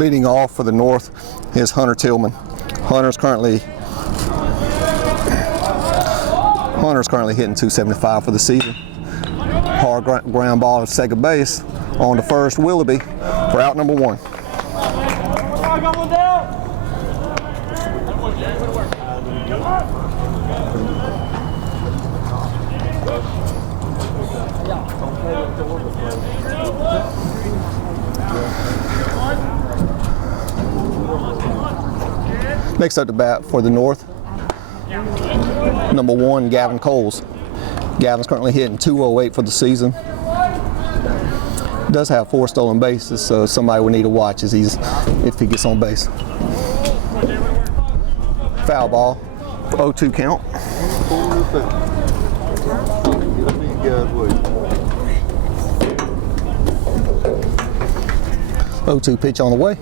Leading off for the North is Hunter Tillman. Hunter's currently hitting .275 for the season. Hard ground ball at second base on the first, Willoughby for out number 1. Next up to bat for the North, number 1, Gavin Coles. Gavin's currently hitting .208 for the season. Does have 4 stolen bases, so somebody will need to watch if he gets on base. Foul ball, 0-2 count. 0-2 pitch on the way.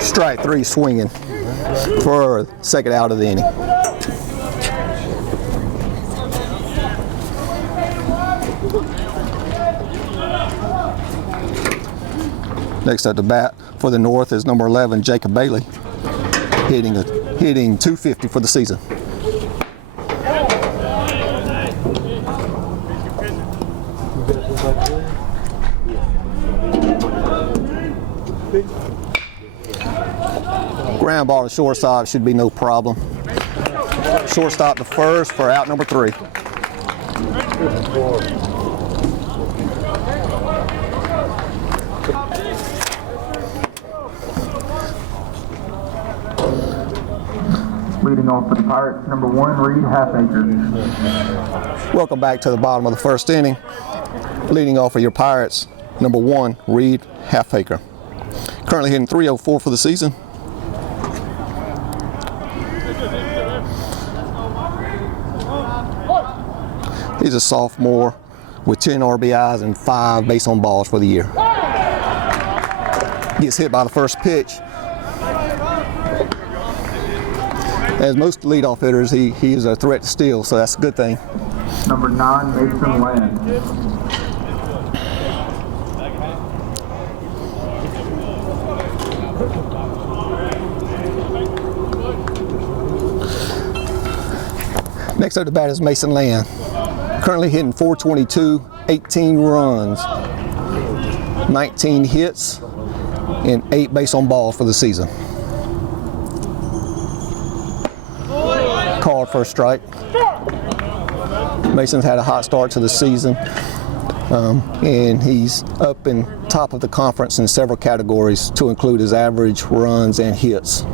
Strike 3 swinging for second out of the inning. Next at the bat for the North is number 11, Jacob Bailey, hitting .250 for the season. Ground ball to shortstop should be no problem. Shortstop to first for out number 3. Leading off for the Pirates, number 1, Reed Halfacre. Welcome back to the bottom of the first inning. Leading off for your Pirates, number 1, Reed Halfacre. Currently hitting .304 for the season. He's a sophomore with 10 RBIs and 5 base on balls for the year. Gets hit by the first pitch. As most leadoff hitters, he is a threat to steal, so that's a good thing. Number 9, Mason Land. Next up to bat is Mason Land. Currently hitting .422, 18 runs, 19 hits, and 8 base on balls for the season. Called for a strike. Mason's had a hot start to the season, and he's up in top of the conference in several categories to include his average, runs, and hits.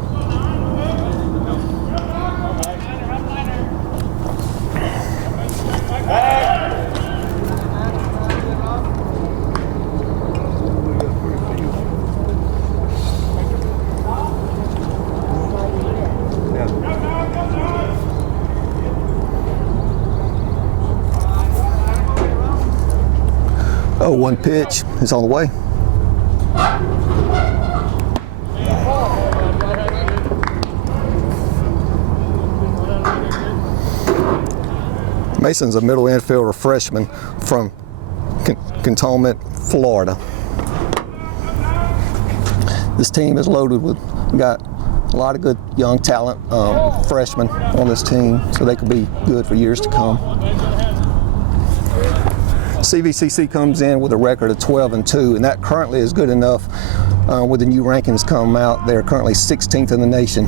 Oh, 1 pitch is on the way. Mason's a middle infielder freshman from Cantonment, Florida. This team is loaded with, got a lot of good young talent, freshmen on this team, so they could be good for years to come. CVCC comes in with a record of 12-2, and that currently is good enough. With the new rankings come out, they're currently 16th in the nation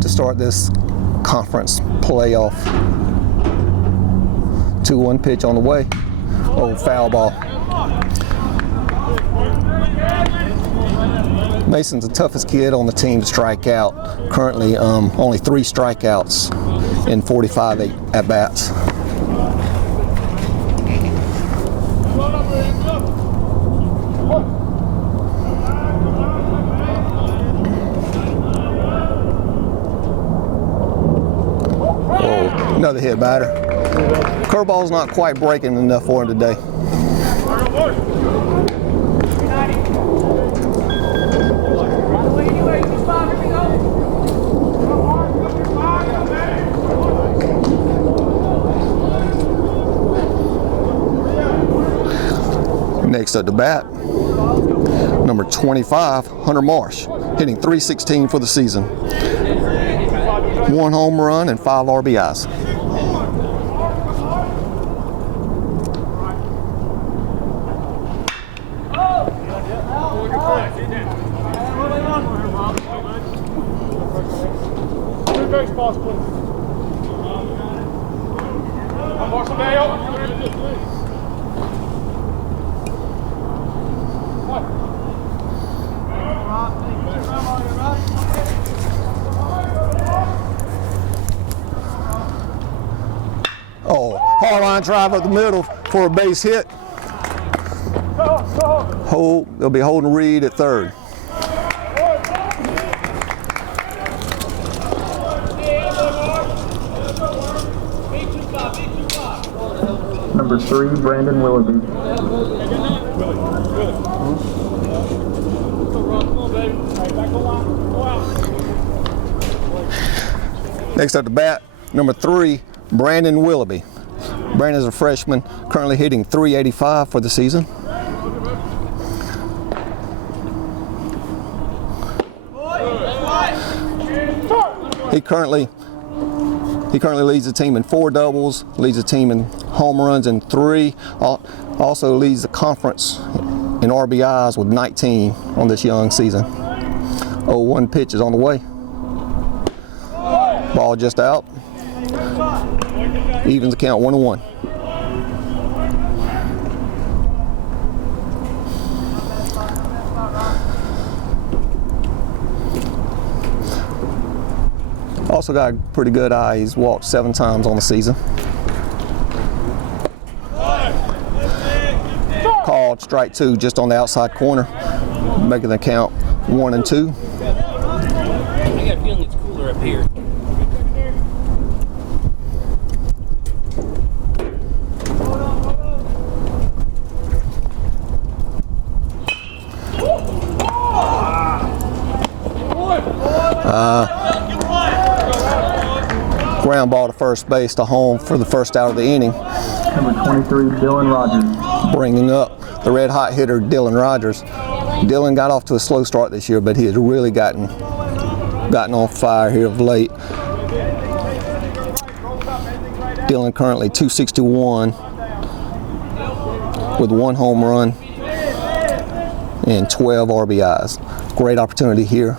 to start this conference playoff. 2-1 pitch on the way. Oh, foul ball. Mason's the toughest kid on the team to strike out. Currently, only 3 strikeouts in 45 at-bats. Another hit batter. Curveball's not quite breaking enough for him today. Next up to bat, number 25, Hunter Marsh, hitting .316 for the season. 1 home run and 5 RBIs. Oh, hard line drive up the middle for a base hit. They'll be holding Reed at third. Number 3, Brandon Willoughby. Next up to bat, number 3, Brandon Willoughby. Brandon's a freshman, currently hitting .385 for the season. He currently leads the team in 4 doubles, leads the team in home runs in 3, also leads the conference in RBIs with 19 on this young season. 0-1 pitch is on the way. Ball just out. Evens the count 1-1. Also got a pretty good eye. He's walked 7 times on the season. Called strike 2 just on the outside corner, making the count 1-2. I got a feeling it's cooler up here. Ground ball to first base to home for the first out of the inning. Number 23, Dylan Rogers. Bringing up the red hot hitter Dylan Rogers. Dylan got off to a slow start this year, but he has really gotten on fire here of late. Dylan currently .261 with 1 home run and 12 RBIs. Great opportunity here.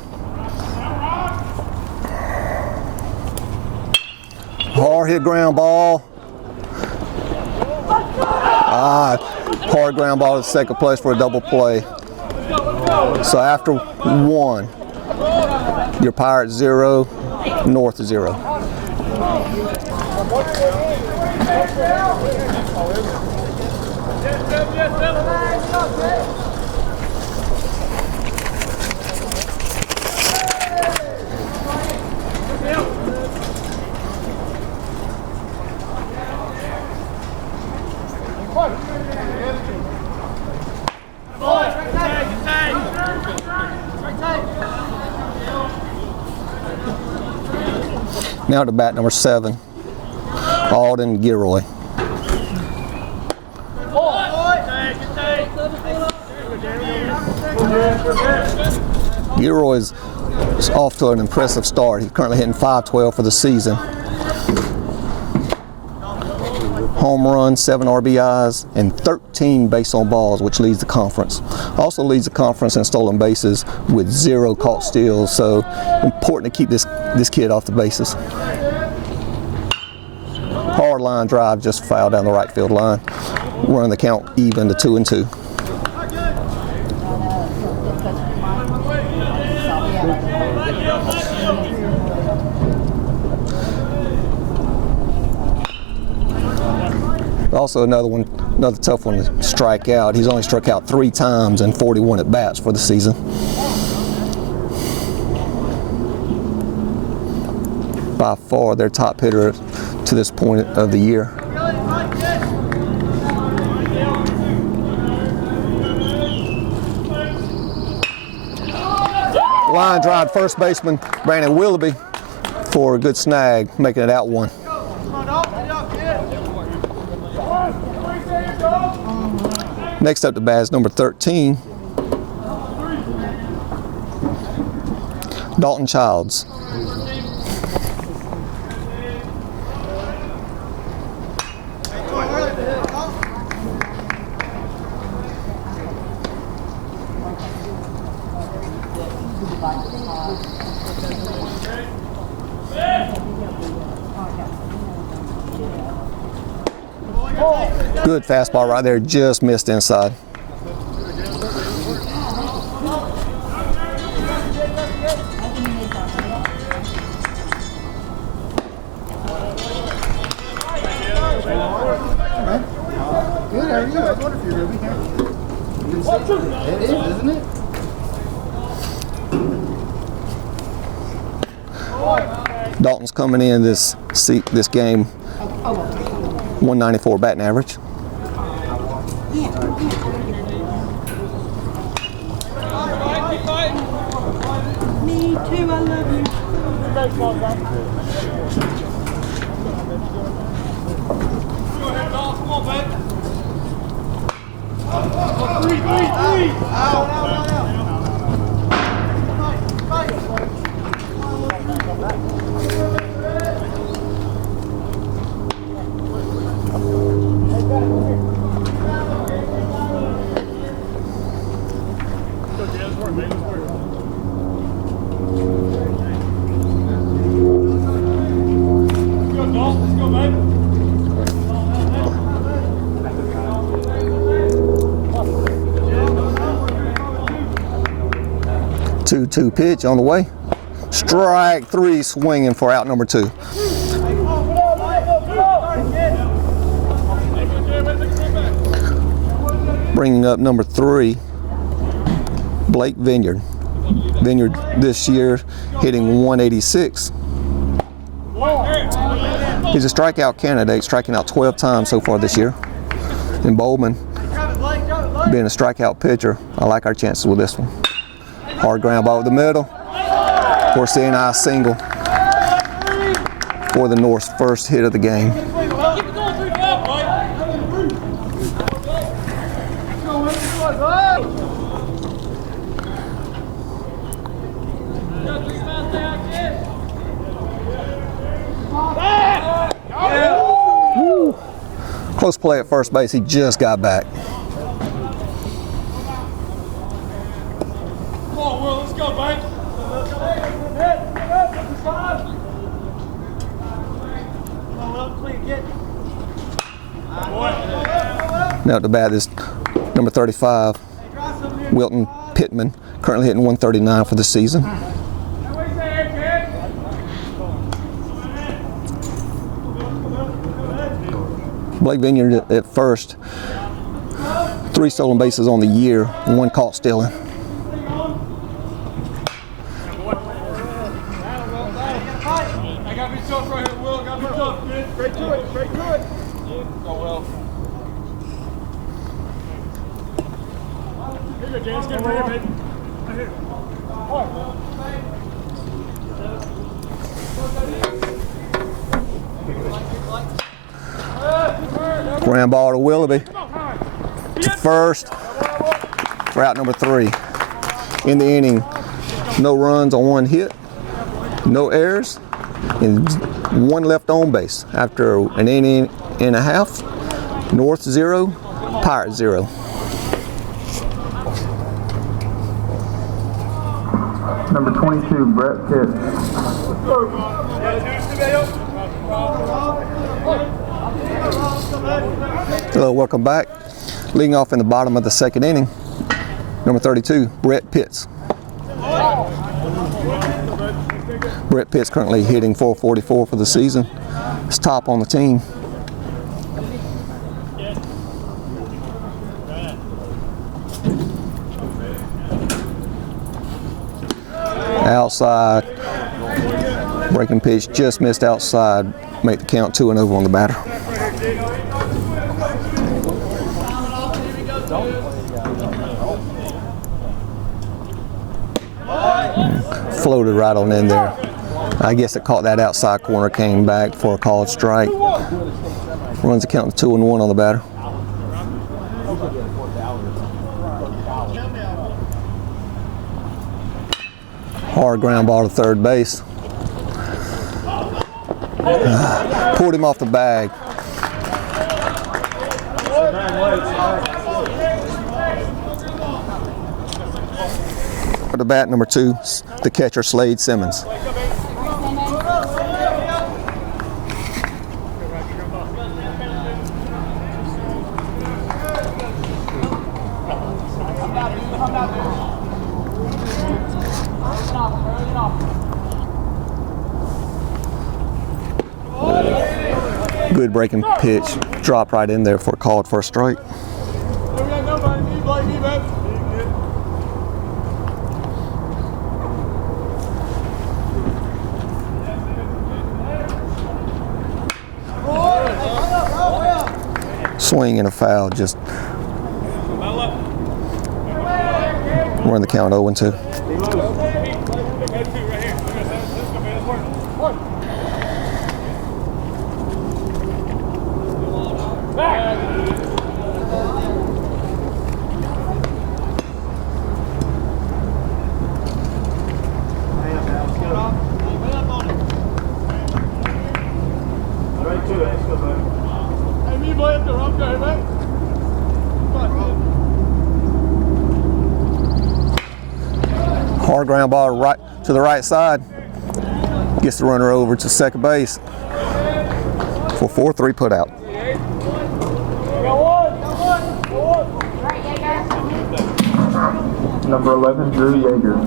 Hard hit ground ball. Hard ground ball to second place for a double play. So after 1, your Pirates 0, North 0. Now to bat number 7, Alden Gilroy. Gilroy is off to an impressive start. He's currently hitting .512 for the season. Home run, 7 RBIs, and 13 base on balls, which leads the conference. Also leads the conference in stolen bases with 0 caught steals, so important to keep this kid off the bases. Hard line drive just fouled down the right field line, running the count even to 2-2. Also another tough one to strike out. He's only struck out 3 times and 41 at bats for the season. By far their top hitter to this point of the year. Line drive first baseman Brandon Willoughby for a good snag, making it out 1. Next up to bat is number 13, Dalton Childs. Good fastball right there, just missed inside. Good, how are you? I wonder if you're going to be here. It is, isn't it? Dalton's coming in this game 194 batting average. Me too, I love you. Let's go, baby. 2-2 pitch on the way. Strike three, swinging for out number 2. Bringing up number 3, Blake Vineyard. Vineyard this year hitting 186. He's a strikeout candidate, striking out 12 times so far this year. And Bowman, being a strikeout pitcher, I like our chances with this one. Hard ground ball over the middle. Of course, the NI single for the North's first hit of the game. Woo. Close play at first base. He just got back. Now at the bat is number 35, Wilton Pittman, currently hitting 139 for the season. Blake Vineyard at first, 3 stolen bases on the year, 1 caught stealing. I got to be tough right here, Will. Got to be tough, man. Straight to it, straight to it. Go, Will. Here you go, James. Get right here, baby. Right here. Ground ball to Willoughby. To first for out number 3. In the inning, no runs on 1 hit, no errors, and 1 left on base. After an inning and a half, North 0, Pirates 0. Number 22, Brett Pitt. Hello, welcome back. Leading off in the bottom of the 2nd inning, number 32, Brett Pitts. Brett Pitts currently hitting .444 for the season. He's top on the team. Outside, breaking pitch just missed outside, make the count 2-0 on the batter. Floated right on in there. I guess it caught that outside corner, came back for a called strike. Runs the count to 2-1 on the batter. Hard ground ball to third base. Pulled him off the bag. For the bat, number 2, the catcher, Slade Simmons. Good breaking pitch, drop right in there for a called for a strike. Swing and a foul, just run the count 0-2. Hard ground ball right to the right side. Gets the runner over to second base for 4-3 put out. Number 11, Drew Yeager.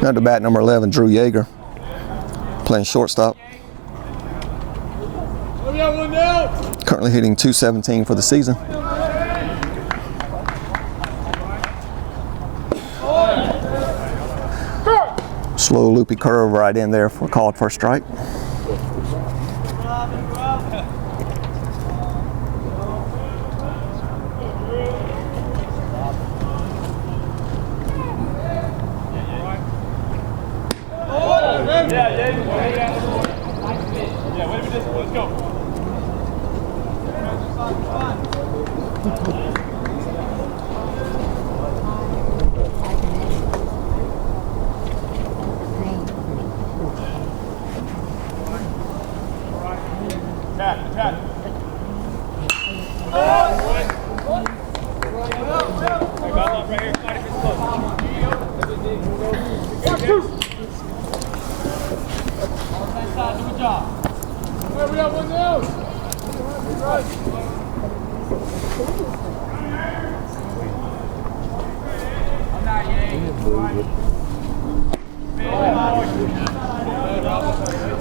Now to bat, number 11, Drew Yeager, playing shortstop. Currently hitting .217 for the season. Slow loopy curve right in there for called for a strike.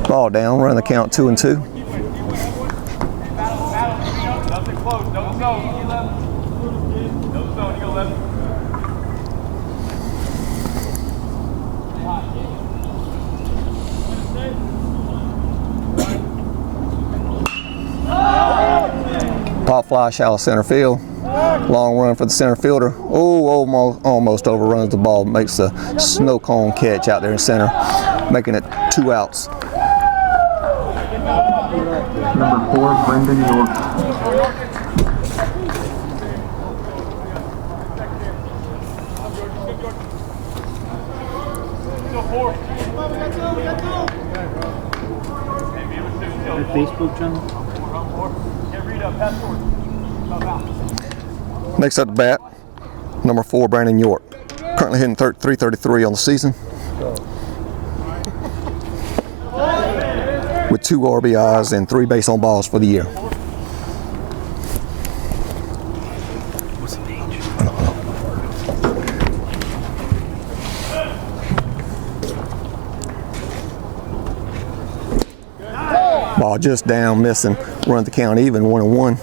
Ball down, run the count 2-2. Pop fly, shallow center field. Long run for the center fielder. Oh, almost overruns the ball. Makes a snow cone catch out there in center, making it 2 outs. Number 4, Brendan York. Facebook channel. Next up the bat, number 4, Brandon York. Currently hitting .333 on the season, with 2 RBIs and 3 base on balls for the year. What's the age? Ball just down, missing. Run the count even, 1-1.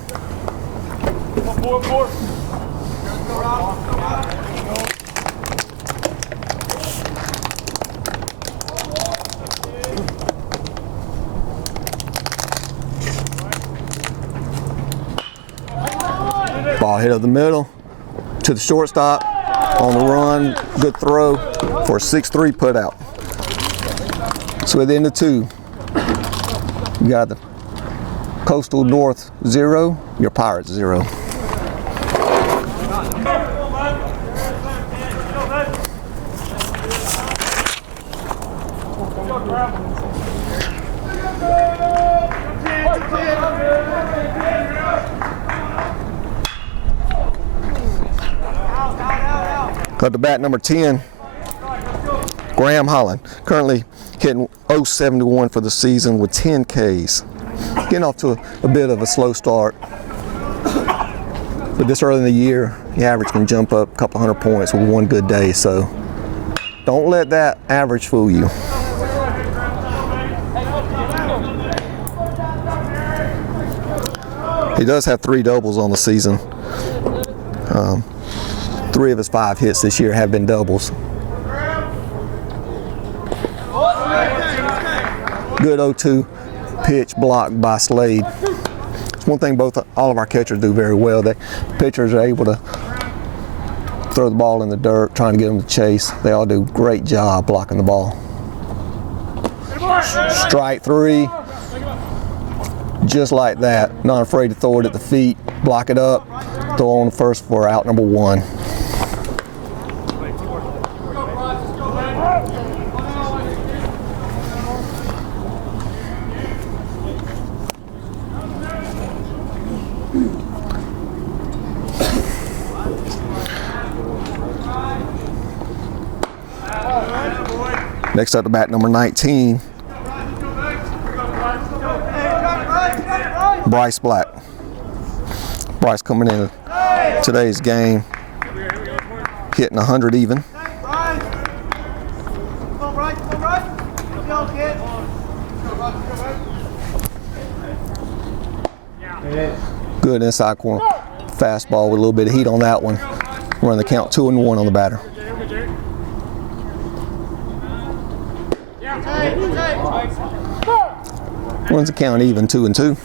Ball hit up the middle to the shortstop on the run. Good throw for a 6-3 put out. So at the end of 2, we got the Coastal North 0, your Pirates 0. Got the bat number 10, Graham Holland, currently hitting .071 for the season with 10 Ks. Getting off to a bit of a slow start, but this early in the year, the average can jump up a couple hundred points with one good day, so don't let that average fool you. He does have 3 doubles on the season. 3 of his 5 hits this year have been doubles. Good 0-2 pitch blocked by Slade. It's one thing all of our catchers do very well. Pitchers are able to throw the ball in the dirt, trying to get them to chase. They all do a great job blocking the ball. Strike 3. Just like that. Not afraid to throw it at the feet, block it up, throw on first for out number 1. Next up, the bat number 19, Bryce Black. Bryce coming in today's game, hitting 100 even. Good inside corner fastball with a little bit of heat on that one. Run the count 2-1 on the batter. Runs the count even 2-2.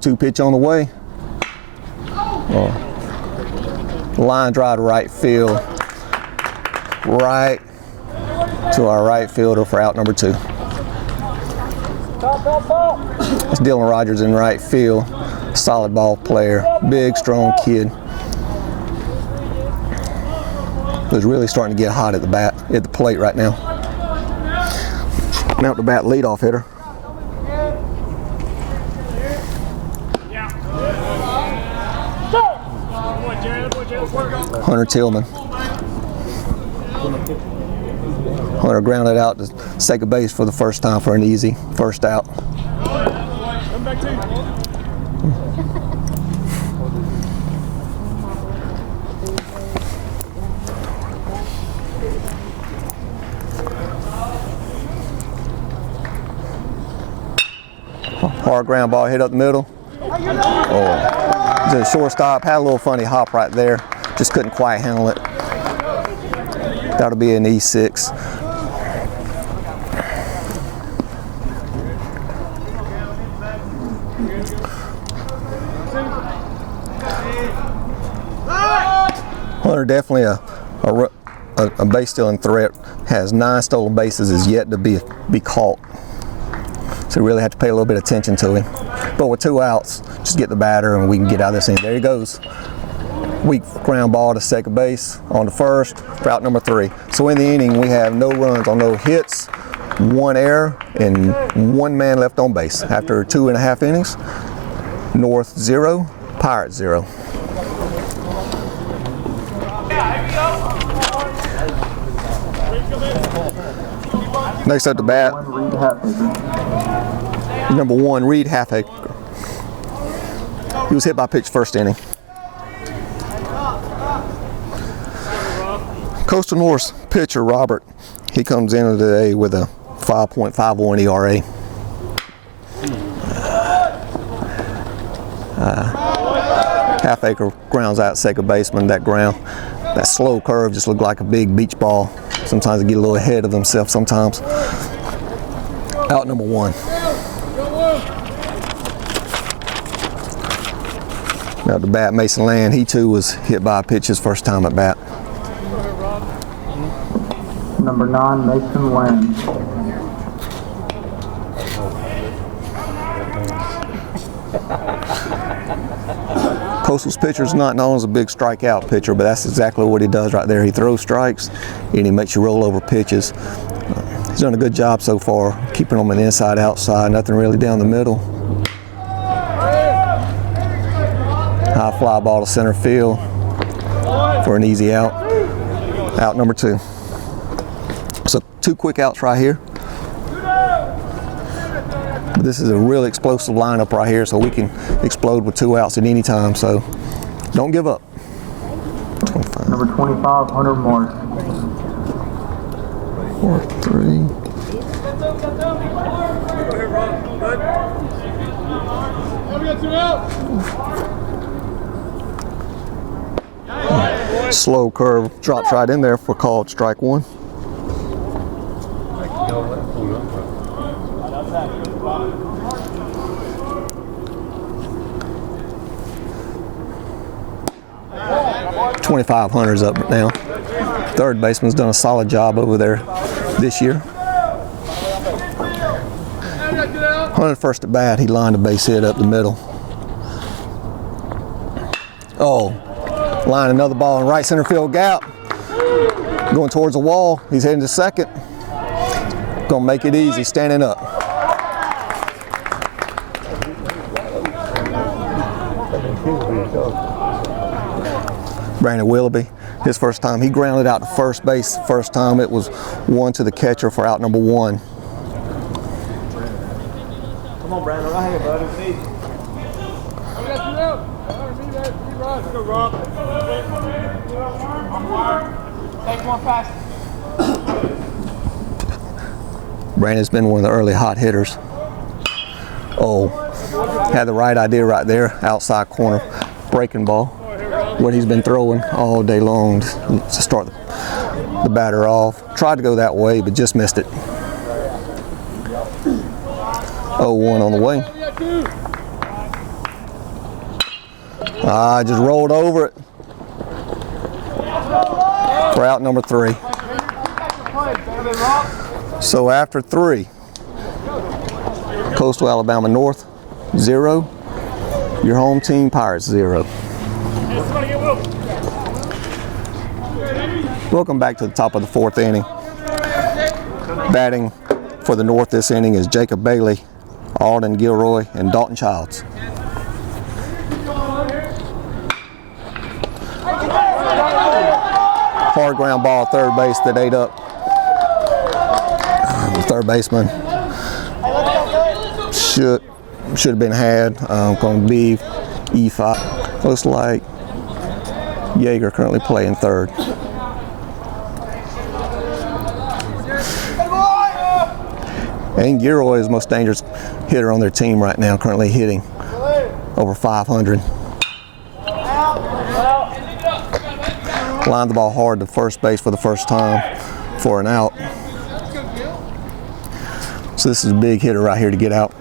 Two pitch on the way. Line drive to right field. Right to our right fielder for out number 2. That's Dylan Rogers in right field. Solid ball player. Big, strong kid. Who's really starting to get hot at the plate right now. Now at the bat, leadoff hitter. Hunter Tillman. Hunter grounded out to second base for the first time for an easy first out. Hard ground ball hit up the middle. The shortstop had a little funny hop right there. Just couldn't quite handle it. That'll be an E6. Hunter definitely a base stealing threat. Has 9 stolen bases, is yet to be caught. So we really have to pay a little bit of attention to him. But with 2 outs, just get the batter and we can get out of this inning. There he goes. Weak ground ball to second base on the first for out number 3. So in the inning, we have no runs on no hits, 1 error, and 1 man left on base. After 2.5 innings, North 0, Pirates 0. Next up the bat, number 1, Reed Halfacre. He was hit by a pitch first inning. Coastal North's pitcher, Robert, he comes in today with a 5.51 ERA. Halfacre grounds out second baseman. That slow curve just looked like a big beach ball. Sometimes they get a little ahead of themselves sometimes. Out number 1. Now the bat, Mason Land, he too was hit by a pitch his first time at bat. Number 9, Mason Land. Coastal's pitcher is not known as a big strikeout pitcher, but that's exactly what he does right there. He throws strikes and he makes you roll over pitches. He's done a good job so far, keeping them an inside, outside, nothing really down the middle. High fly ball to center field for an easy out. Out number 2. So 2 quick outs right here. This is a really explosive lineup right here, so we can explode with 2 outs at any time, so don't give up. 25. Number 25, Hunter Marsh. 4-3. Slow curve drops right in there for called strike 1. $2,500's up now. Third baseman's done a solid job over there this year. Hunter first at bat, he lined a base hit up the middle. Oh, line another ball in right center field gap. Going towards the wall, he's heading to second. Gonna make it easy, standing up. Brandon Willoughby, his first time, he grounded out to first base. First time it was 1 to the catcher for out number 1. Come on, Brandon, right here, buddy. Go, Rob. Take one pass. Brandon's been one of the early hot hitters. Oh, had the right idea right there, outside corner, breaking ball. What he's been throwing all day long to start the batter off. Tried to go that way, but just missed it. 0-1 on the way. Just rolled over it for out number 3. So after 3, Coastal Alabama North 0, your home team Pirates 0. Welcome back to the top of the 4th inning. Batting for the North this inning is Jacob Bailey, Alden Gilroy, and Dalton Childs. Hard ground ball at third base that ate up the third baseman. Should have been had. Going to be E5. Looks like Yeager currently playing third. And Gilroy is the most dangerous hitter on their team right now, currently hitting over 500. Lined the ball hard to first base for the first time for an out. So this is a big hitter right here to get out.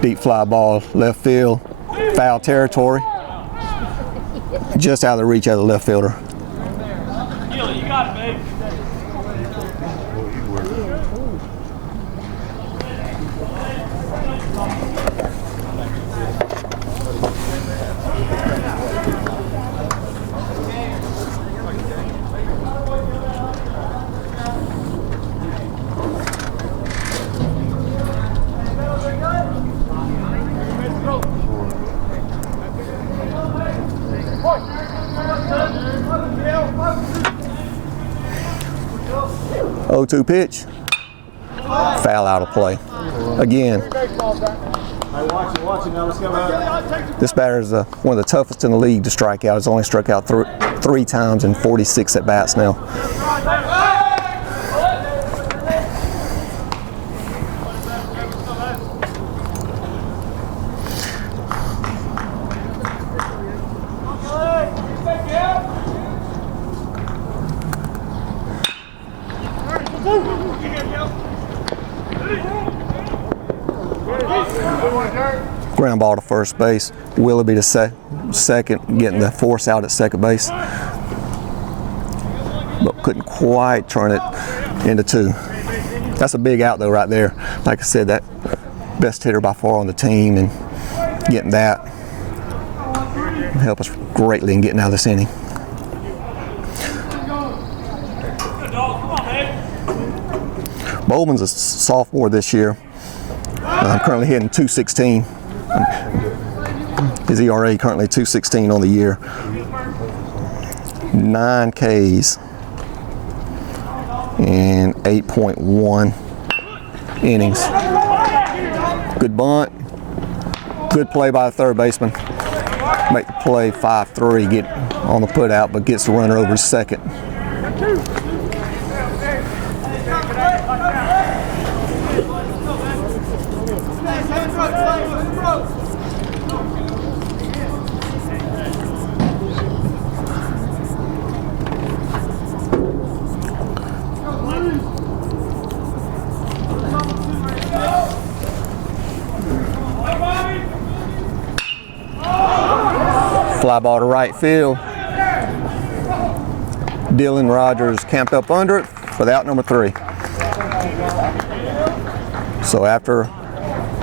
Deep fly ball, left field, foul territory. Just out of the reach of the left fielder. You got it, babe. Oh, 0-2 pitch. Foul out of play. Again, this batter is one of the toughest in the league to strike out. He's only struck out 3 times in 46 at bats now. Ground ball to first base. Willoughby to second, getting the force out at second base. But couldn't quite turn it into 2. That's a big out though right there. Like I said, that best hitter by far on the team, and getting that will help us greatly in getting out of this inning. Bowman's a sophomore this year. I'm currently hitting 216. His ERA currently 216 on the year. 9 Ks and 8.1 innings. Good bunt. Good play by the third baseman. Make the play 5-3, get on the put out, but gets the runner over to second. Fly ball to right field. Dylan Rogers camped up under it for the out number 3. So after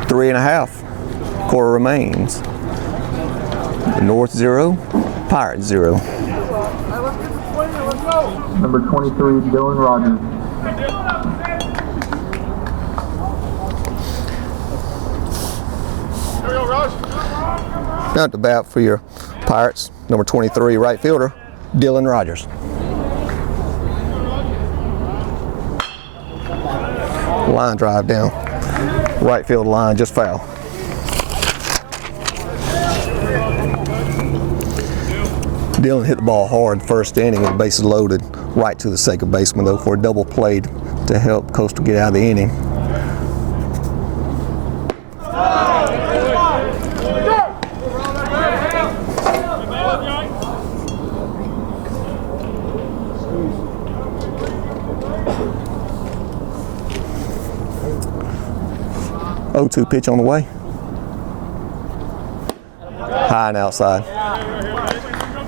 3.5, quarter remains. The North 0, Pirates 0. Number 23, Dylan Rogers. Now at the bat for your Pirates, number 23, right fielder, Dylan Rogers. Line drive down, right field line, just foul. Dylan hit the ball hard first inning with bases loaded, right to the second baseman though for a double play to help Coastal get out of the inning. Oh, 2 pitch on the way. High and outside.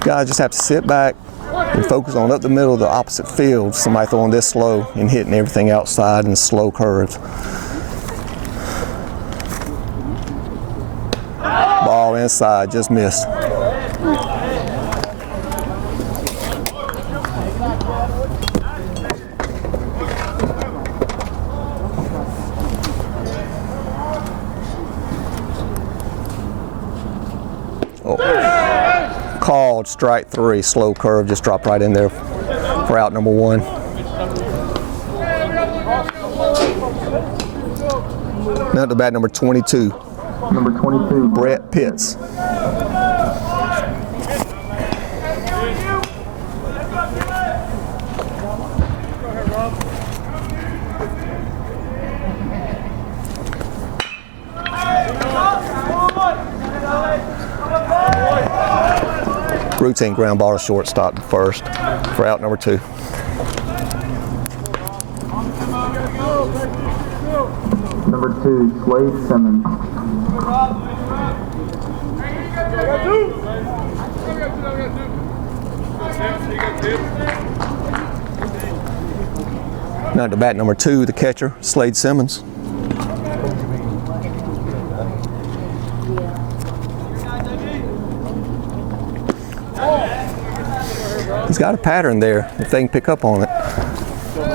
Guys just have to sit back and focus on up the middle of the opposite field. Somebody throwing this slow and hitting everything outside in slow curves. Ball inside, just missed. Called strike 3, slow curve, just dropped right in there for out number 1. Now to bat number 22. Number 22, Brett Pitts. Routine ground ball to shortstop to first for out number 2. number 2, Slade Simmons. Now to bat number 2, the catcher, Slade Simmons. He's got a pattern there, if they can pick up on it.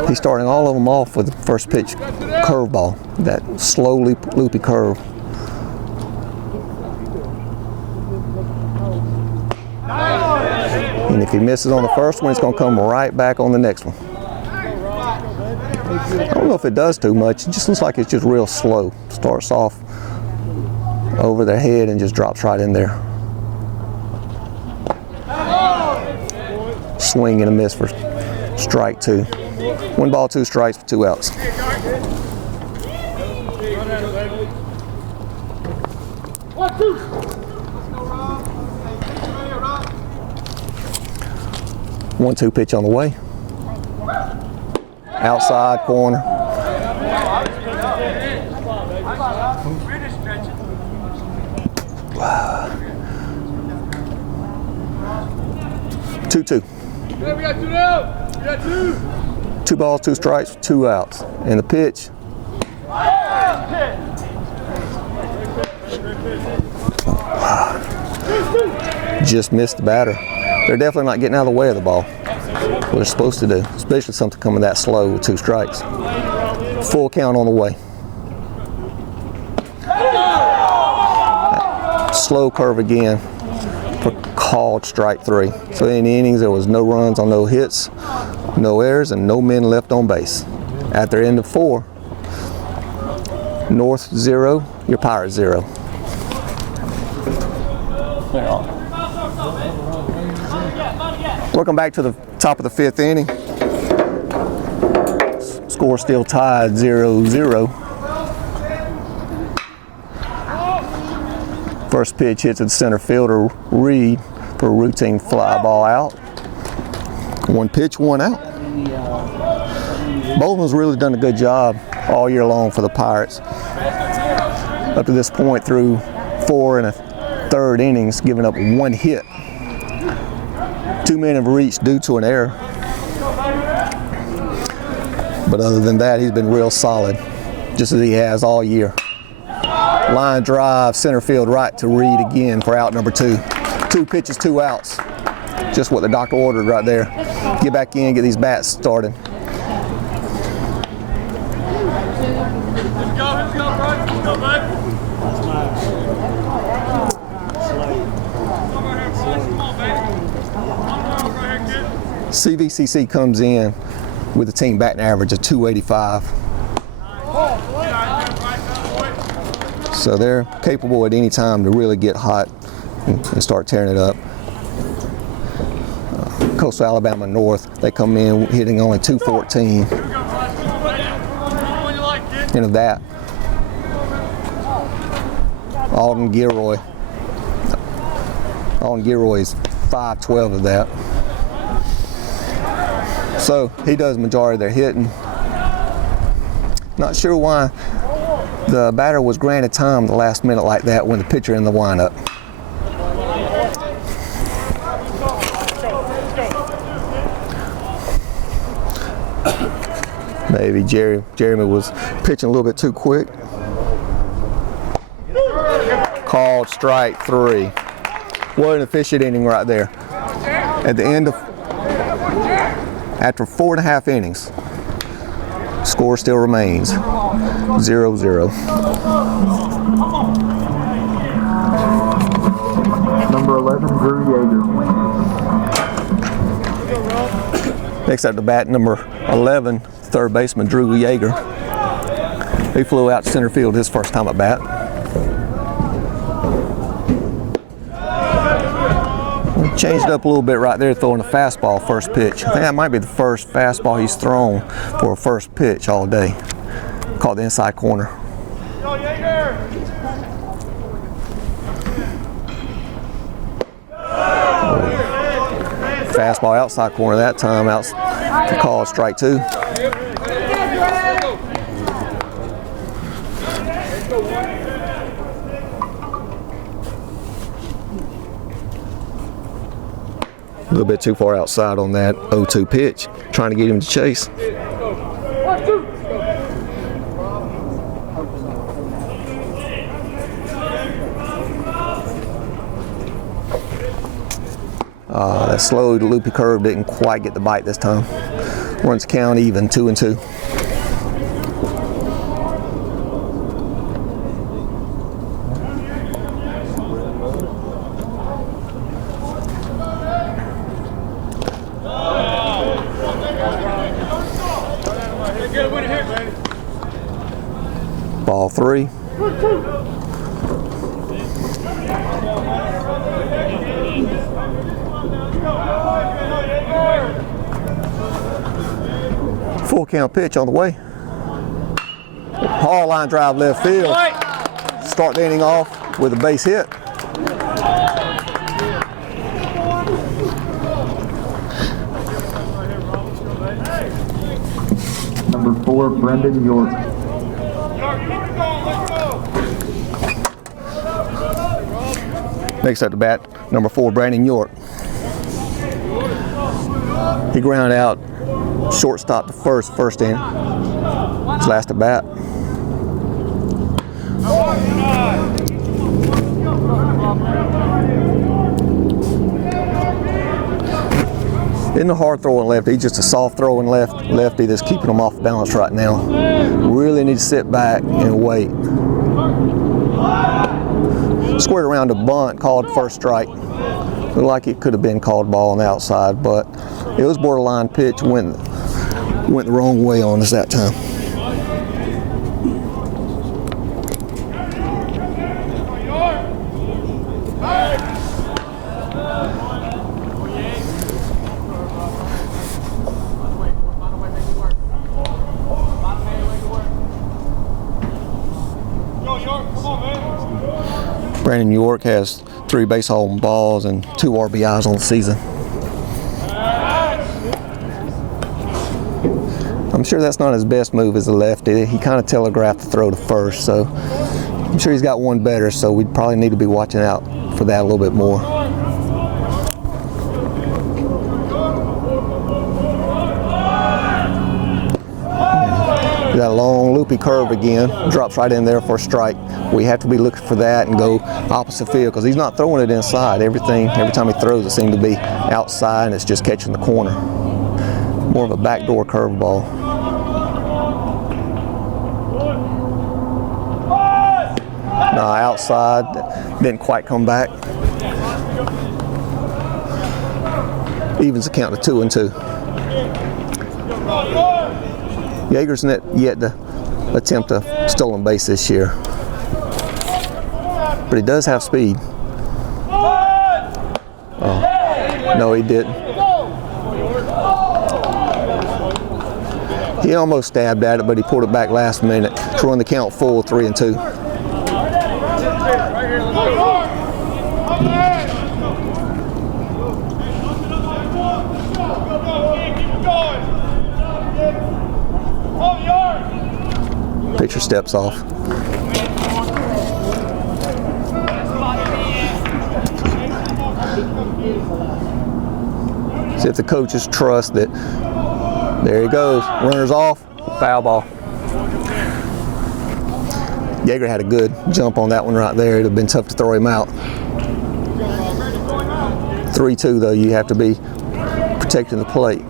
He's starting all of them off with the first pitch curveball, that slow loopy curve. And if he misses on the first one, it's going to come right back on the next one. I don't know if it does too much. It just looks like it's just real slow. Starts off over their head and just drops right in there. Swing and a miss for strike 2. 1 ball, 2 strikes for 2 outs. One, 2 pitch on the way. Outside corner. 2-2. Hey, we got 2 now. We got 2. 2 balls, 2 strikes, 2 outs. And the pitch. Just missed the batter. They're definitely not getting out of the way of the ball. What they're supposed to do, especially something coming that slow with 2 strikes. Full count on the way. Slow curve again for called strike 3. So in the innings there was no runs on no hits, no errors, and no men left on base. At their end of 4, North 0, your Pirates 0. Welcome back to the top of the 5th inning. Score still tied 0-0. First pitch hits at center fielder Reed for a routine fly ball out. 1 pitch, 1 out. Bowman's really done a good job all year long for the Pirates. Up to this point through 4 1/3 innings, giving up 1 hit. 2 men have reached due to an error. But other than that, he's been real solid, just as he has all year. Line drive, center field right to Reed again for out number 2. 2 pitches, 2 outs. Just what the doctor ordered right there. Get back in, get these bats started. Let's go, bud. Let's go, bud. Come on here, boys. Come on, baby. Come on, right here, kid. CVCC comes in with a team batting average of 285. So they're capable at any time to really get hot and start tearing it up. Coastal Alabama North, they come in hitting only 214. And of that, Alden Gilroy is 512 of that. So he does the majority of their hitting. Not sure why the batter was granted time the last minute like that when the pitcher in the windup. Maybe Jeremy was pitching a little bit too quick. Called strike 3. What an efficient inning right there. At the end of, after 4 1/2 innings, score still remains 0-0. Number 11, Drew Yeager. Next up to bat, number 11, third baseman Drew Yeager. He flew out to center field his first time at bat. Changed up a little bit right there, throwing a fastball first pitch. I think that might be the first fastball he's thrown for a first pitch all day. Caught the inside corner. Fastball outside corner that time, out to call strike 2. A little bit too far outside on that 0-2 pitch, trying to get him to chase. That slow loopy curve didn't quite get the bite this time. Runs count even, 2-2. Ball 3. Full count pitch on the way. Hard line drive left field. Start the inning off with a base hit. Number 4, Brendan York. Next at the bat, number 4, Brandon York. He grounded out shortstop to first inning. His last at bat. Isn't a hard throwing lefty, he's just a soft throwing lefty that's keeping him off balance right now. Really need to sit back and wait. Squared around a bunt, called first strike. Looked like it could have been called ball on the outside, but it was borderline pitch, went the wrong way on us that time. Brandon York has 3 base home balls and 2 RBIs on the season. I'm sure that's not his best move as a lefty. He kind of telegraphed the throw to first, so I'm sure he's got one better, so we'd probably need to be watching out for that a little bit more. That long loopy curve again, drops right in there for a strike. We have to be looking for that and go opposite field because he's not throwing it inside. Every time he throws it seems to be outside and it's just catching the corner. More of a backdoor curveball. No, outside, didn't quite come back. Evens the count to 2-2. Yeager's not yet to attempt a stolen base this year, but he does have speed. Oh, no, he didn't. He almost stabbed at it, but he pulled it back last minute to run the count full 3-2. Pitcher steps off. See if the coaches trust that. There he goes. Runner's off. Foul ball. Yeager had a good jump on that one right there. It would have been tough to throw him out. 3-2 though. You have to be protecting the plate.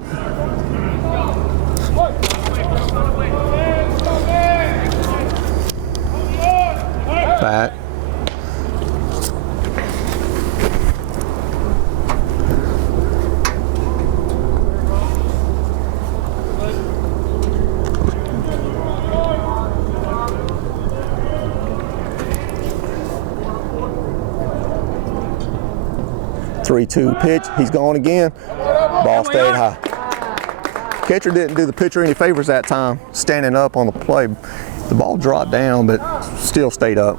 Back. Three-two pitch. He's gone again. Ball stayed high. Catcher didn't do the pitcher any favors that time, standing up on the play. The ball dropped down, but still stayed up.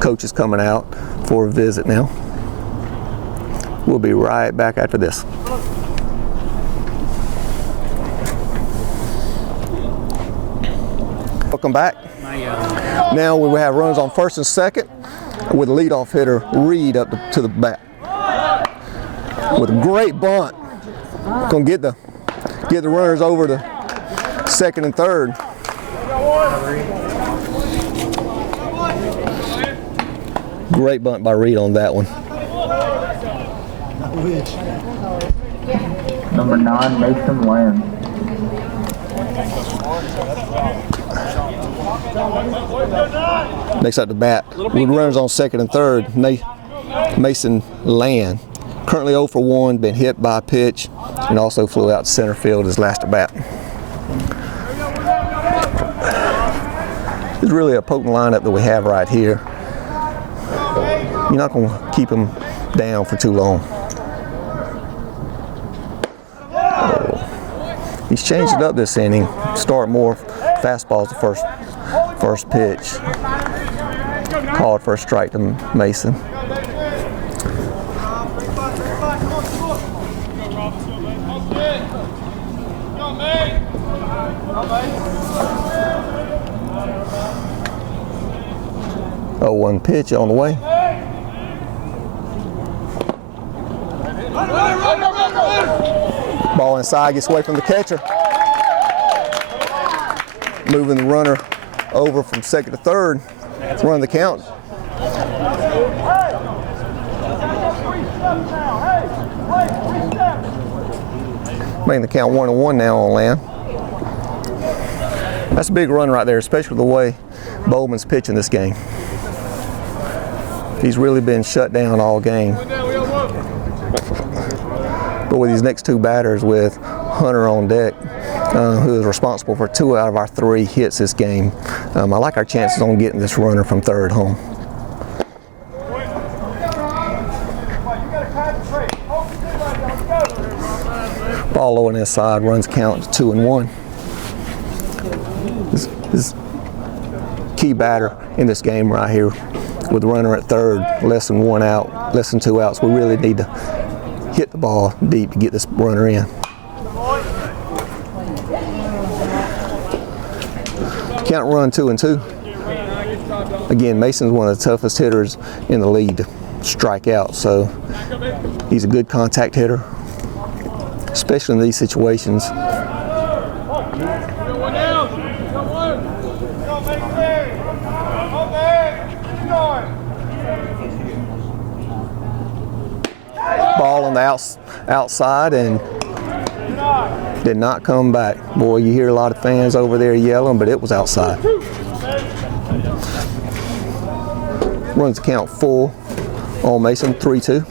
Coach is coming out for a visit now. We'll be right back after this. Welcome back. Now we have runners on first and second with a leadoff hitter, Reed, up to the bat. With a great bunt. Gonna get the runners over to second and third. Great bunt by Reed on that one. Number 9, Mason Land. Next at the bat, with runners on second and third, Mason Land. Currently 0 for 1, been hit by a pitch, and also flew out to center field his last at bat. It's really a potent lineup that we have right here. You're not going to keep him down for too long. Oh. He's changed it up this inning. Start more fastballs the first pitch. Called for a strike to Mason. Oh, 1 pitch on the way. Ball inside, gets away from the catcher. Moving the runner over from second to third. Run the count. Making the count 1-1 now on land. That's a big run right there, especially with the way Bowman's pitching this game. He's really been shut down all game. But with these next two batters, with Hunter on deck, who is responsible for 2 out of our 3 hits this game, I like our chances on getting this runner from third home. Ball low and inside, runs count 2-1. This key batter in this game right here, with the runner at third, less than 1 out, less than 2 outs. We really need to hit the ball deep to get this runner in. Count run 2-2. Again, Mason's one of the toughest hitters in the league to strike out, so he's a good contact hitter, especially in these situations. Ball on the outside and did not come back. Boy, you hear a lot of fans over there yelling, but it was outside. Runs the count full on Mason, 3-2.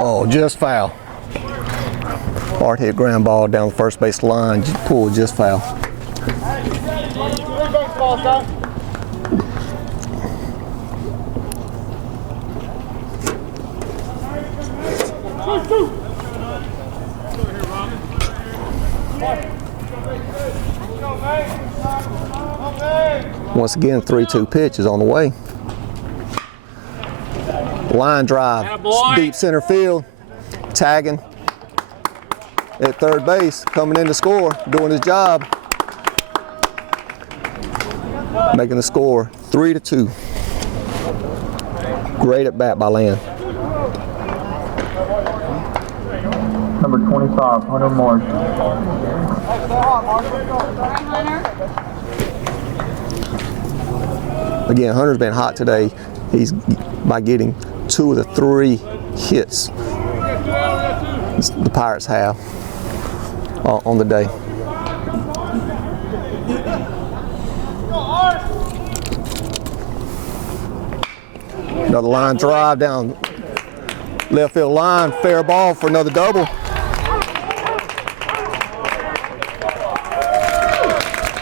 Oh, just foul. Hard hit ground ball down the first base line, pulled just foul. Once again, 3-2 pitch is on the way. Line drive, deep center field, tagging at third base, coming in to score, doing his job. Making the score 3-2. Great at bat by Land. Number 25, Hunter Morris. Again, Hunter's been hot today. He's by getting 2 of the 3 hits the Pirates have on the day. Another line drive down left field line, fair ball for another double.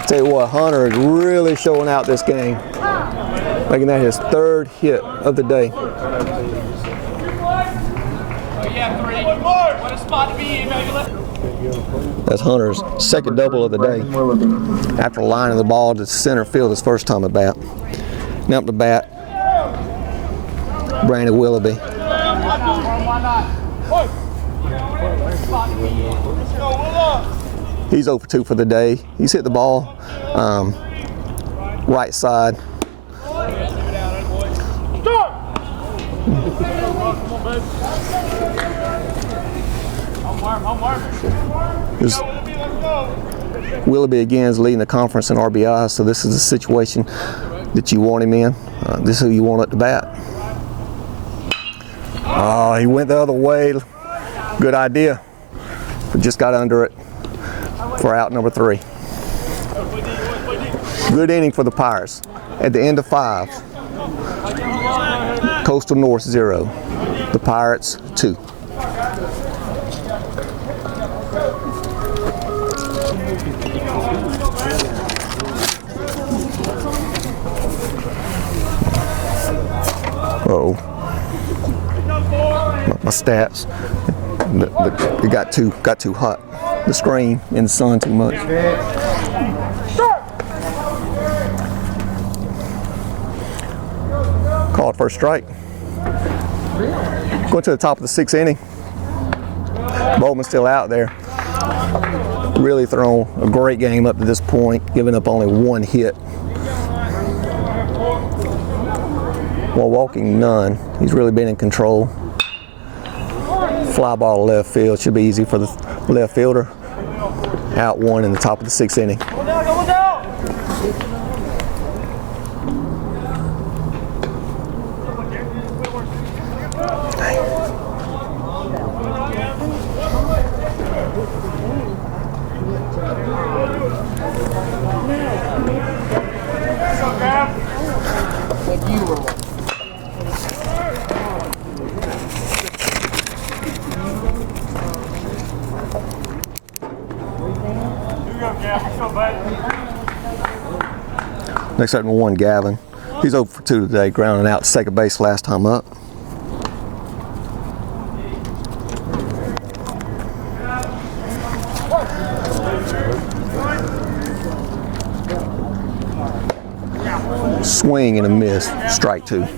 Tell you what, Hunter is really showing out this game, making that his 3rd hit of the day. That's Hunter's 2nd double of the day, after lining the ball to center field his first time at bat. Now up to bat, Brandon Willoughby. He's 0 for 2 for the day. He's hit the ball right side. Willoughby again is leading the conference in RBI, so this is a situation that you want him in. This is who you want at the bat. Oh, he went the other way. Good idea, but just got under it for out number 3. Good inning for the Pirates. At the end of 5, Coastal North 0, the Pirates 2. Uh-oh. My stats. It got too hot. The screen in the sun too much. Called first strike. Going to the top of the 6th inning. Bowman's still out there. Really thrown a great game up to this point, giving up only 1 hit Well, walking, none. He's really been in control. Fly ball to left field. Should be easy for the left fielder. Out one in the top of the 6th inning. Next up, number 1, Gavin. He's 0 for 2 today, grounding out to second base last time up. Swing and a miss, strike 2. Let's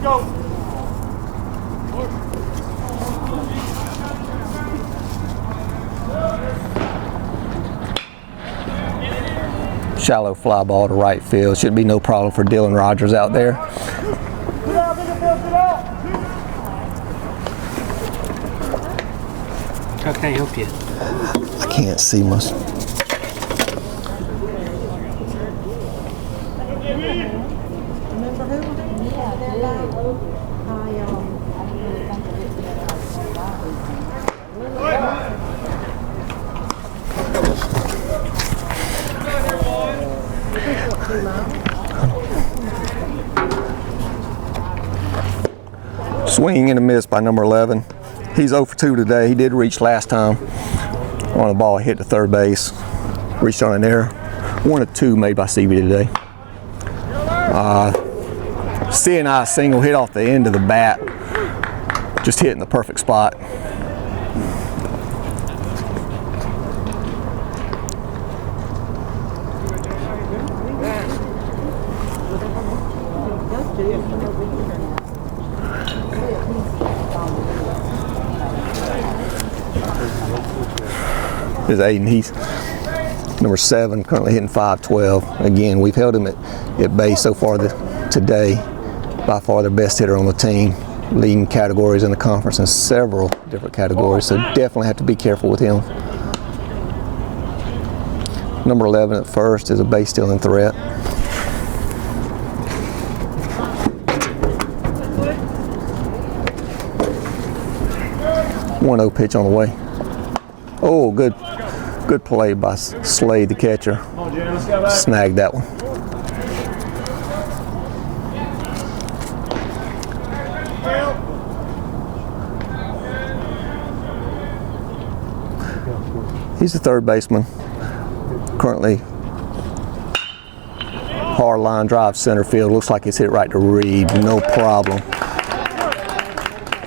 go. Shallow fly ball to right field. Should be no problem for Dylan Rogers out there. How can I help you? I can't see much. Swing and a miss by number 11. He's 0 for 2 today. He did reach last time on a ball hit to third base. Reached on an error. 1 of 2 made by CV today. CNI single hit off the end of the bat. Just hitting the perfect spot. Is Aiden. He's number 7, currently hitting .512. Again, we've held him at base so far today. By far the best hitter on the team, leading categories in the conference in several different categories. So definitely have to be careful with him. Number 11 at first is a base stealing threat. One 0 pitch on the way. Oh, good play by Slade, the catcher. Snagged that one. He's the third baseman. Currently, hard line drive center field. Looks like it's hit right to Reed. No problem.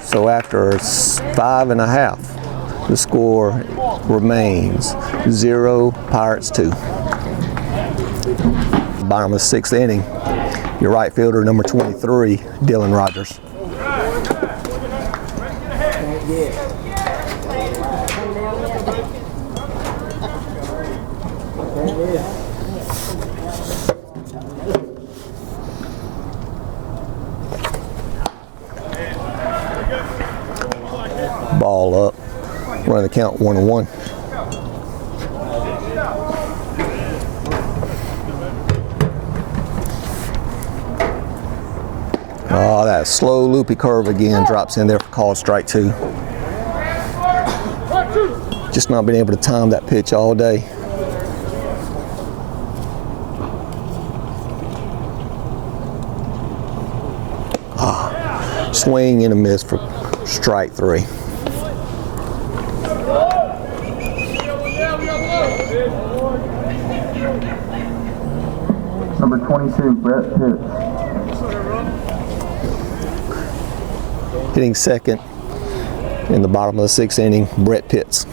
So after 5.5, the score remains 0, Pirates 2. Bottom of the 6th inning, your right fielder, number 23, Dylan Rogers. Ball up, running the count 1-1. Oh, that slow loopy curve again drops in there for called strike 2. Just not been able to time that pitch all day. Swing and a miss for strike 3. Number 22, Brett Pitts. Hitting second in the bottom of the 6th inning, Brett Pitts.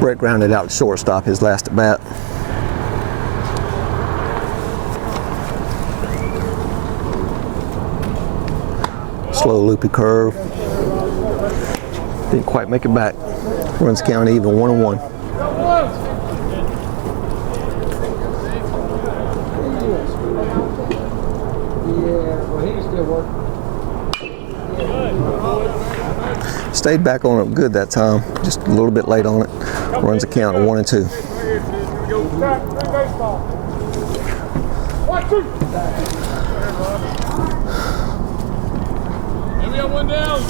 Brett grounded out to shortstop his last at bat. Slow loopy curve. Didn't quite make it back. Runs count even, 1-1. Stayed back on it good that time, just a little bit late on it. Runs a count of 1-2. Maybe I'm one down.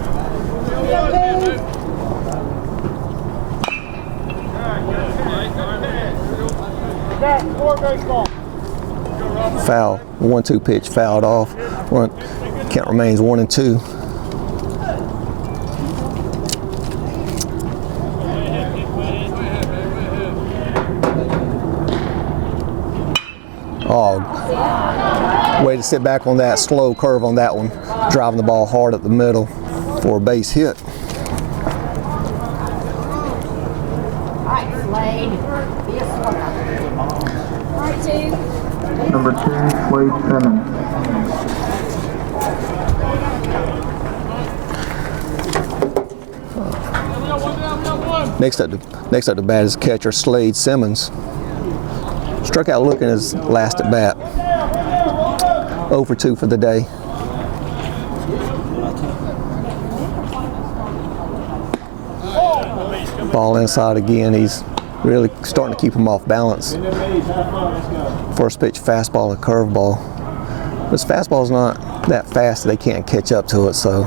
Foul, 1-2 pitch, fouled off. Count remains 1-2. Oh, way to sit back on that slow curve on that one. Driving the ball hard up the middle for a base hit. Number 2, Slade Simmons. Next up to bat is catcher Slade Simmons. Struck out looking his last at bat. 0 for 2 for the day. Ball inside again. He's really starting to keep him off balance. First pitch fastball and curveball. His fastball's not that fast, they can't catch up to it, so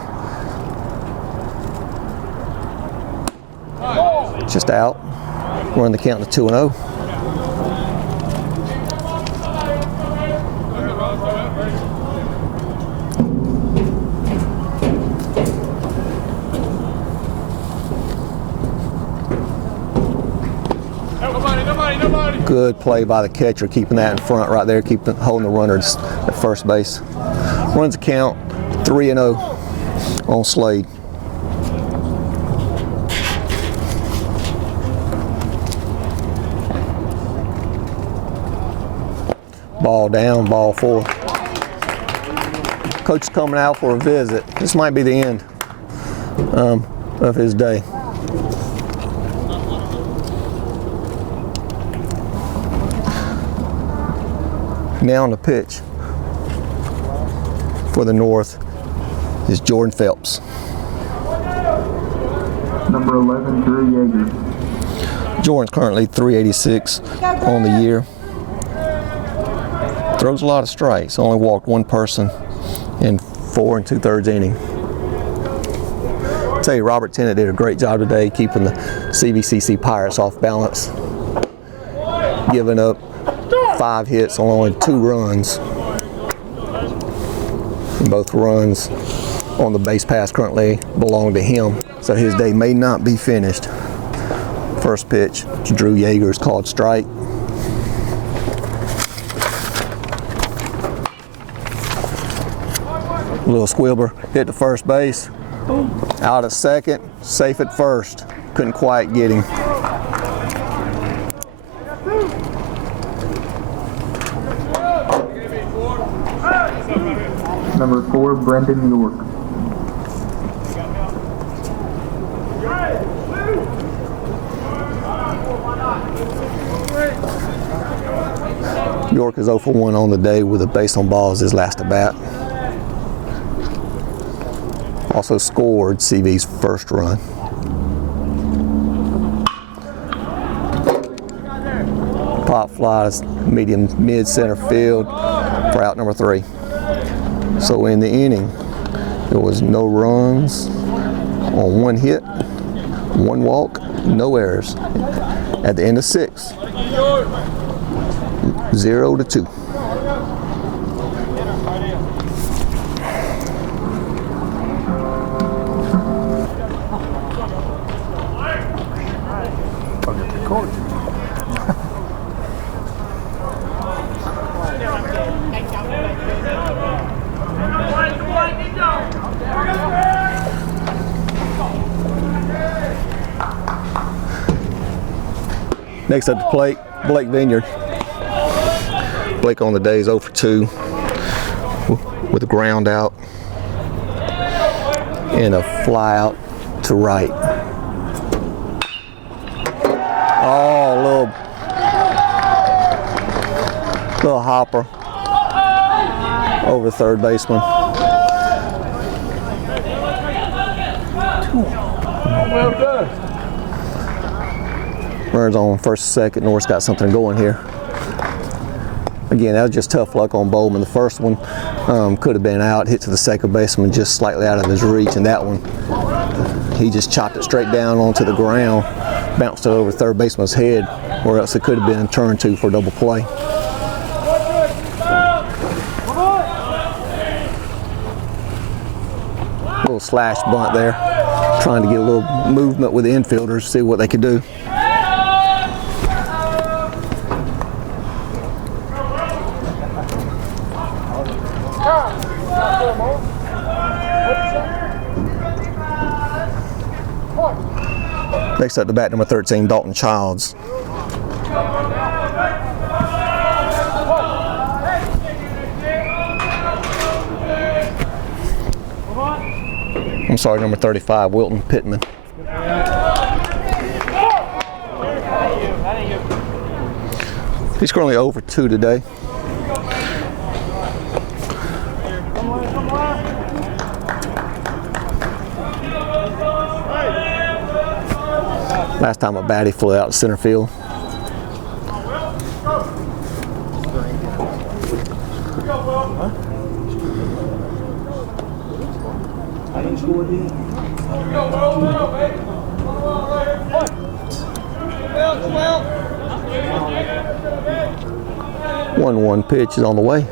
just out. We're in the count to 2-0. Nobody. Good play by the catcher, keeping that in front right there, holding the runners at first base. Runs the count 3-0 on Slade. Ball down, ball 4. Coach is coming out for a visit. This might be the end of his day. Now on the pitch for the North is Jordan Phelps. Number 11, Drew Yeager. Jordan's currently 386 on the year. Throws a lot of strikes. Only walked one person in 4 2/3 inning. I'll tell you, Robert Tennant did a great job today keeping the CVCC Pirates off balance. Giving up 5 hits on only 2 runs. And both runs on the base pass currently belong to him, so his day may not be finished. First pitch to Drew Yeager is called strike. Little squibber hit the first base. Out at second, safe at first. Couldn't quite get him. Number 4, Brendan York. York is 0 for 1 on the day with a base on balls his last at bat. Also scored CV's first run. Pop flies medium mid center field for out number 3. So in the inning, there was no runs on 1 hit, 1 walk, no errors. At the end of 6, 0-2. Next up the plate, Blake Vineyard. Blake on the day is 0 for 2 with a ground out. and a fly out to right. Oh, little hopper over third baseman. Well done. Runners on first and second. North's got something going here. Again, that was just tough luck on Bowman. The first one could have been out, hit to the second baseman just slightly out of his reach, and that one, he just chopped it straight down onto the ground, bounced it over third baseman's head, or else it could have been turned to for a double play. Little slash bunt there, trying to get a little movement with the infielders, see what they could do. Next up to bat, number 13, Dalton Childs. I'm sorry, number 35, Wilton Pittman. He's currently 0 for 2 today. Last time a bat, he flew out to center field. I didn't score it yet. 1-1 pitch is on the way.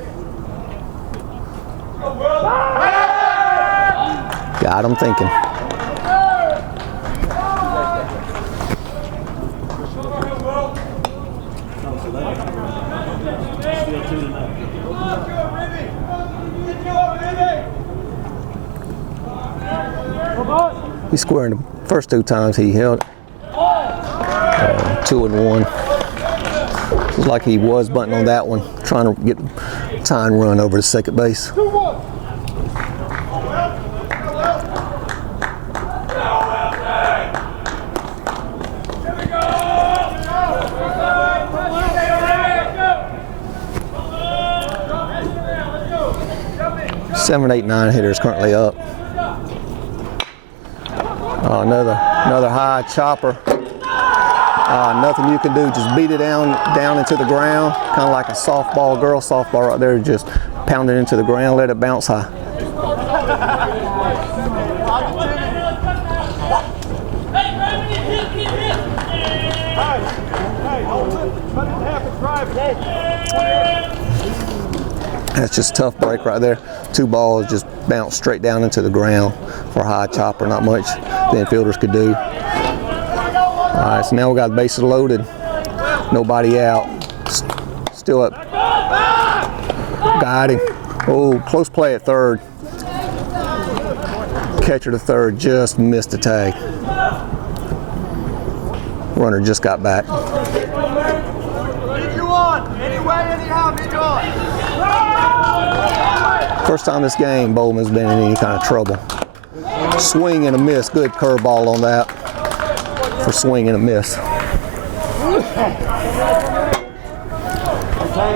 Got him thinking. He squared him first 2 times he held it. 2-1. It's like he was bunting on that one, trying to get the tying run over to second base. Seven, 8, 9 hitters currently up. Oh, another high chopper. Nothing you can do, just beat it down into the ground, kind of like a softball, girl softball right there, just pound it into the ground, let it bounce high. That's just a tough break right there. 2 balls just bounced straight down into the ground for a high chopper. Not much the infielders could do. All right, so now we got the bases loaded. Nobody out. Still up. Got him. Oh, close play at third. Catcher to third just missed the tag. Runner just got back. Need you on. Anyway, anyhow, need you on. First time this game, Bowman's been in any kind of trouble. Swing and a miss. Good curveball on that for swing and a miss.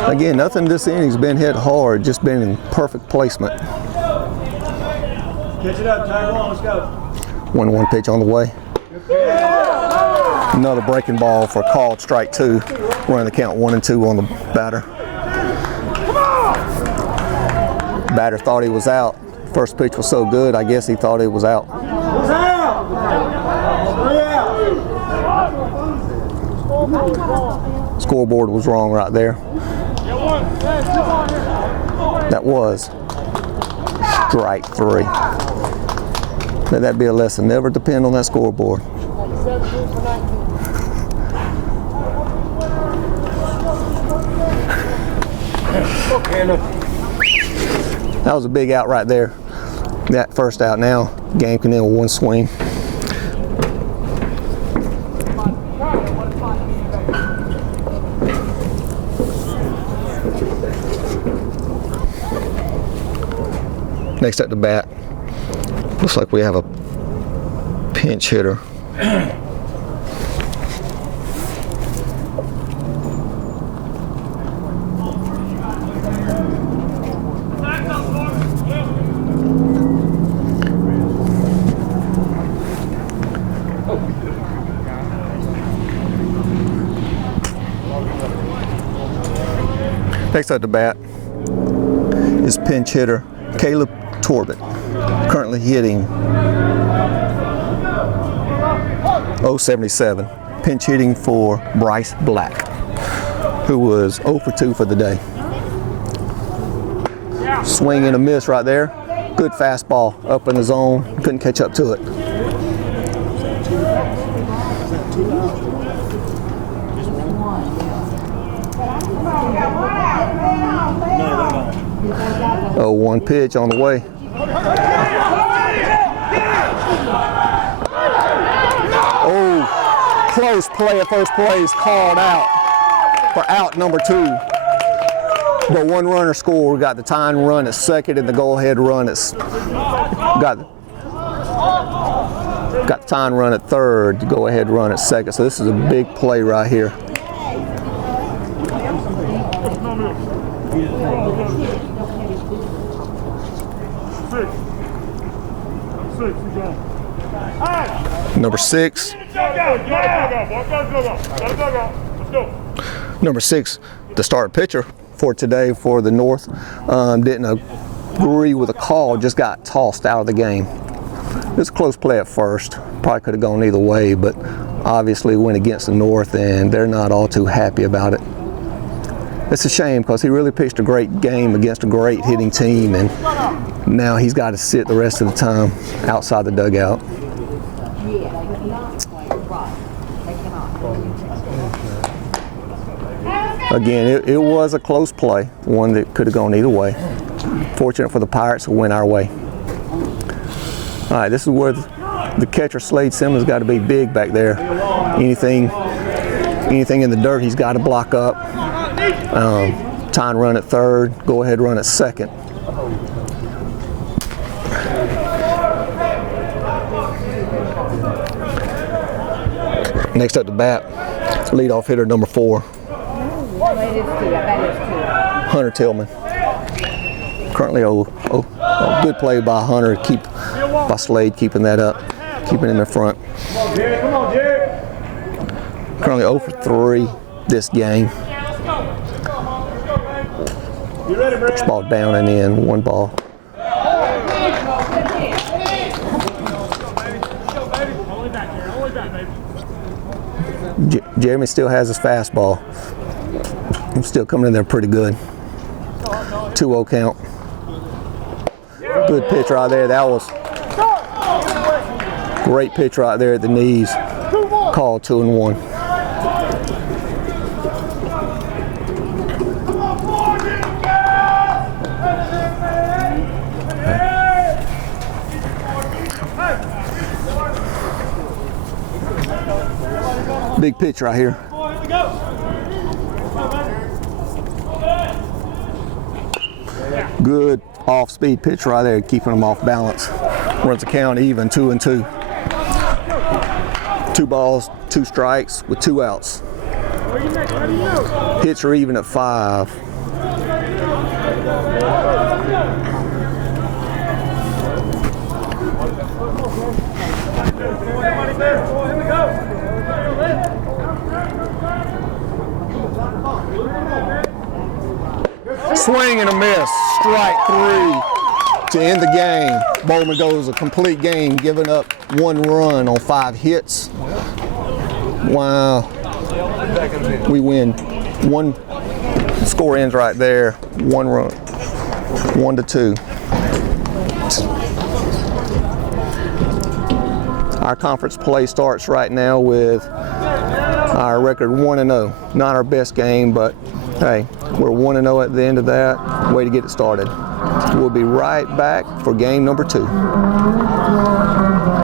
Again, nothing this inning's been hit hard, just been in perfect placement. Catch it up, Tiger. Let's go. 1-1 pitch on the way. Another breaking ball for a called strike 2. Running the count 1-2 on the batter. Batter thought he was out. First pitch was so good, I guess he thought he was out. Scoreboard was wrong right there. That was strike 3. Let that be a lesson. Never depend on that scoreboard. That was a big out right there. That first out now, game can end with 1 swing. Next up to bat, Looks like we have a pinch hitter. Next up to bat is pinch hitter Caleb Torbett, currently hitting .077, pinch hitting for Bryce Black, who was 0 for 2 for the day. Swing and a miss right there. Good fastball up in the zone. Couldn't catch up to it. Oh, one pitch on the way. Oh, close play at first place, called out for out number 2. But one runner scored. We got the tying run at second and the go-ahead run at got the tying run at third, the go-ahead run at second. So this is a big play right here. Number 6. Number 6, the start pitcher for today for the North, didn't agree with the call, just got tossed out of the game. It was a close play at first. Probably could have gone either way, but obviously went against the North, and they're not all too happy about it. It's a shame because he really pitched a great game against a great hitting team, and now he's got to sit the rest of the time outside the dugout. Again, it was a close play, one that could have gone either way. Fortunate for the Pirates to win our way. All right, this is where the catcher Slade Simmons got to be big back there. Anything in the dirt, he's got to block up. Tying run at third, go ahead run at second. Next up to bat, leadoff hitter number 4, Hunter Tillman. Currently a good play by Hunter, by Slade keeping that up, keeping it in the front. Currently 0 for 3 this game. First ball down and in, 1 ball. Jeremy still has his fastball. He's still coming in there pretty good. 2-0 count. Good pitch right there. That was great pitch right there at the knees. Called 2-1. Big pitch right here. Good off-speed pitch right there, keeping them off balance. Runs the count even, 2-2. 2 balls, 2 strikes with 2 outs. Hits are even at 5. Swing and a miss, strike 3 to end the game. Bowman goes a complete game, giving up 1 run on 5 hits. Wow. We win. 1 score ends right there. 1 run, 1-2. Our conference play starts right now with our record 1-0. Not our best game, but hey, we're 1-0 at the end of that. Way to get it started. We'll be right back for game number 2.